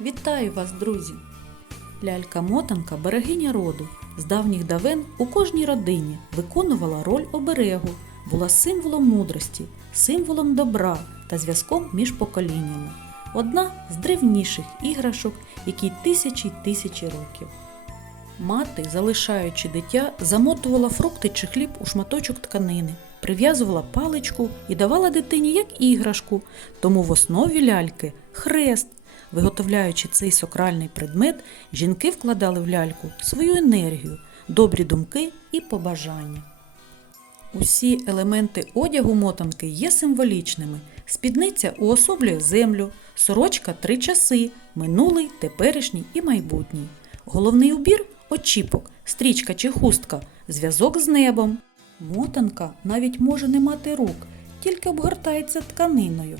Вітаю вас, друзі! Лялька-мотанка берегиня роду. З давніх давен у кожній родині виконувала роль оберегу, була символом мудрості, символом добра та зв'язком між поколіннями. Одна з древніших іграшок, якій тисячі й тисячі років. Мати, залишаючи дитя, замотувала фрукти чи хліб у шматочок тканини, прив'язувала паличку і давала дитині як іграшку, тому в основі ляльки хрест. Виготовляючи цей сакральний предмет, жінки вкладали в ляльку свою енергію, добрі думки і побажання. Усі елементи одягу мотанки є символічними. Спідниця уособлює землю, сорочка три часи минулий, теперішній і майбутній. Головний убір очіпок, стрічка чи хустка, зв'язок з небом. Мотанка навіть може не мати рук, тільки обгортається тканиною.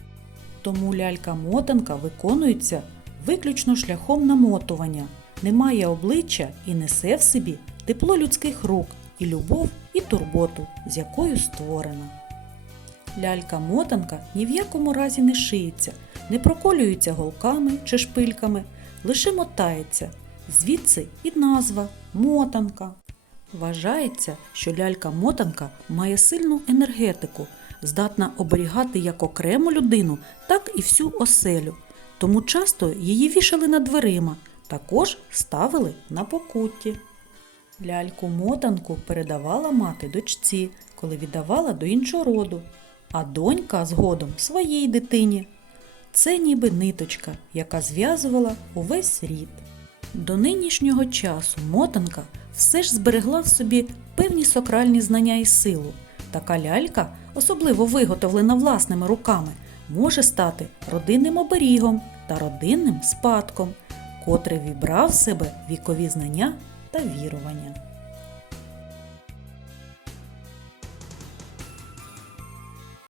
Тому лялька-мотанка виконується виключно шляхом намотування, не має обличчя і несе в собі тепло людських рук і любов і турботу, з якою створена. Лялька-мотанка ні в якому разі не шиється, не проколюється голками чи шпильками, лише мотається. Звідси і назва мотанка. Вважається, що лялька-мотанка має сильну енергетику, здатна оберігати як окрему людину, так і всю оселю. Тому часто її вішали над дверима, також ставили на покутті. Ляльку-мотанку передавала мати дочці, коли віддавала до іншого роду, а донька згодом своїй дитині. Це ніби ниточка, яка зв'язувала увесь рід. До нинішнього часу мотанка все ж зберегла в собі певні сакральні знання і силу. Така лялька, особливо виготовлена власними руками, може стати родинним оберігом та родинним спадком, котрий вібрав в себе вікові знання та вірування.